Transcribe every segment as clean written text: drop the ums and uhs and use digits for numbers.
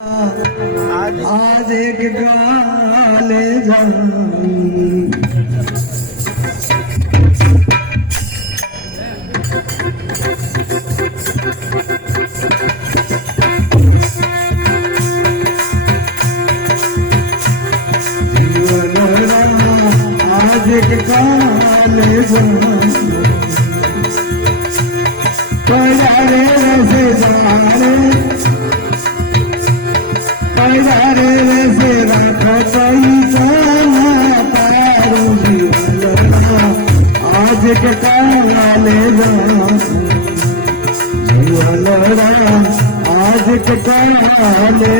आज एक गाले जाऊं आज एक गाले जाऊं पयारे से जाने पयारे से रखो जाना पारूंगी आज के काले जीवन आज के काले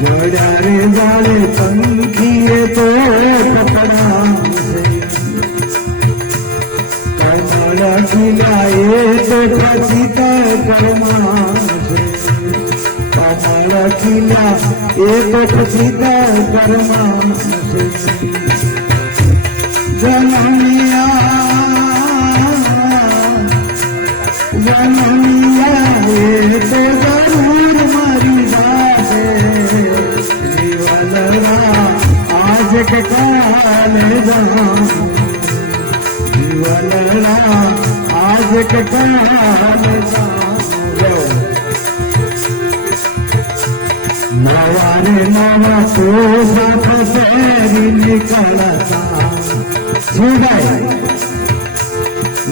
जड़े जाले पंखिए तो कपड़ा कमल खिलाए तो खचिता कर्मा कमल खिला एक खचिता कर्मा जनमिया जनमिया ये तो जरूर मारी बात जीवन आज के काले जीवन आज के काले नवारे नवा तो फेरी निकलता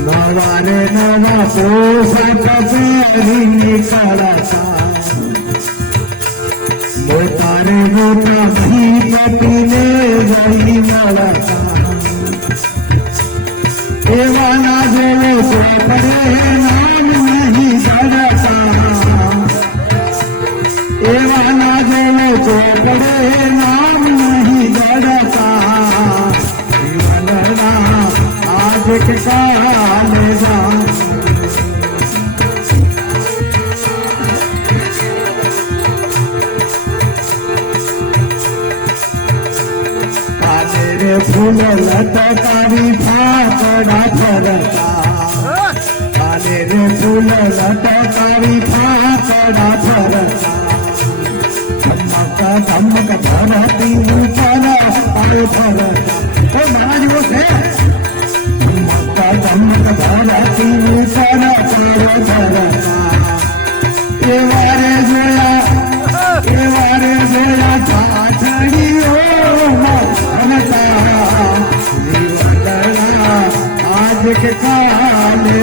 नवारे नवा तो फेरी निकलता मोतारे मोता भी पीने वही मलता एवाना जेले तो परे नाम नहीं जड़ता एवाना जेले तो परे नाम नहीं जड़ता जीवन आज के काले काले फूल लटकारी फाकड़ा फरता काले रे फूल लटकारी फाकड़ा फरता धमक भरती ऊपर आए फरता महाराज वो से धमक भरती ऊपर आए फरता एवारे जोया छाछड़ी आज के काले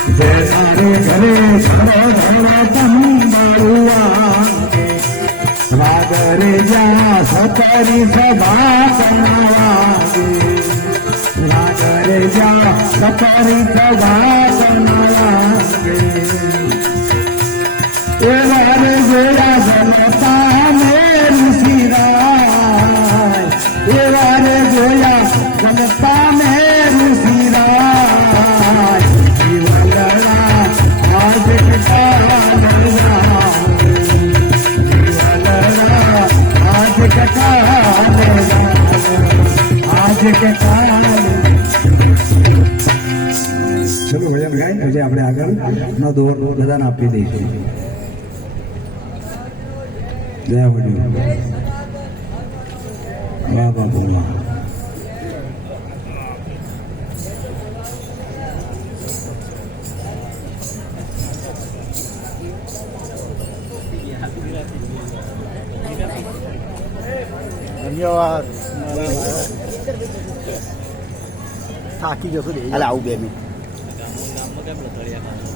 घरे घरे तंबरुआ सागरे जा सतरी सभा बनावागे सागरे जा सतरी सभा बनावागे एवारे जोया जनता मेरी सिराय एवारे जोया जनता मेरी सिराय जीवन आज के काले आज के काले आज के काले चलो भजन गाय પછી આપણે આગળ નો દોર બધાને આપી દઈશું જય વડી વાહ વાહ બોલા धन्यवाद થાકી જશો દે અલા આવું બે મિનિટ ગામમાં કેમ લતડિયા ખાવા